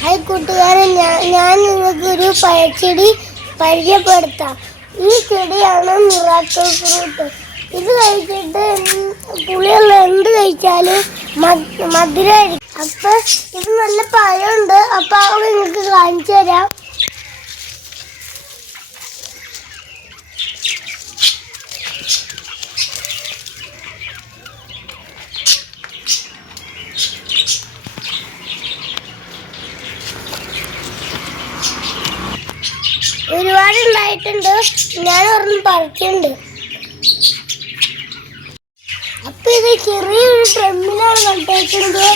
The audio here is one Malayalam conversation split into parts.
ഹായ് കൂട്ടുകാരെ, ഞാൻ നിങ്ങൾക്കൊരു പഴച്ചെടി പരിചയപ്പെടുത്താം. ഈ ചെടിയാണ് മിറാക്കിൾ ഫ്രൂട്ട്. ഇത് കഴിച്ചിട്ട് പുളിയുള്ള എന്ത് കഴിച്ചാലും മധുരമായിരിക്കും. അപ്പം ഇത് നല്ല പഴമുണ്ട്. അപ്പം അത് നിങ്ങൾക്ക് കാണിച്ചു തരാം. ഒരുപാട് ഉണ്ടായിട്ടുണ്ട്. ഞാൻ ഒരെണ്ണം പറിക്കുന്നുണ്ട്. അപ്പൊ ഇത് ചെറിയൊരു ഡ്രമ്മിലാണ് നട്ടേക്കുന്നത്.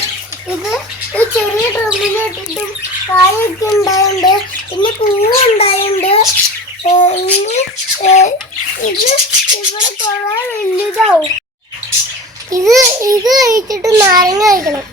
ഇത് ചെറിയ ഡ്രമ്മിൽ ഇട്ടിട്ടും കായൊക്കെ ഉണ്ടായിട്ടുണ്ട്. പിന്നെ പൂവ് ഉണ്ടായിട്ടുണ്ട്. ഇത് ഇവിടെ കുറെ വലുതാവും. ഇത് കഴിച്ചിട്ട് നാരങ്ങ കഴിക്കണം.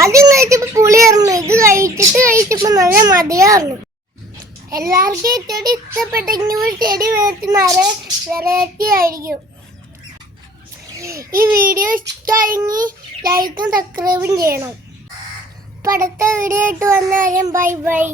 ആദ്യം കഴിച്ചപ്പോ പുളിയായിരുന്നു. ഇത് കഴിച്ചപ്പോ നല്ല മതിയായിരുന്നു. എല്ലാവർക്കും ഈ ചെടി ഇഷ്ടപ്പെട്ടെങ്കിൽ ഒരു ചെടി വേർത്തുന്നാല് വെറൈറ്റി ആയിരിക്കും. ഈ വീഡിയോ ഇഷ്ടമായെങ്കിൽ ലൈക്കും സബ്സ്ക്രൈബും ചെയ്യണം. അടുത്ത വീഡിയോ ആയിട്ട് വന്നാലും ബൈ ബൈ.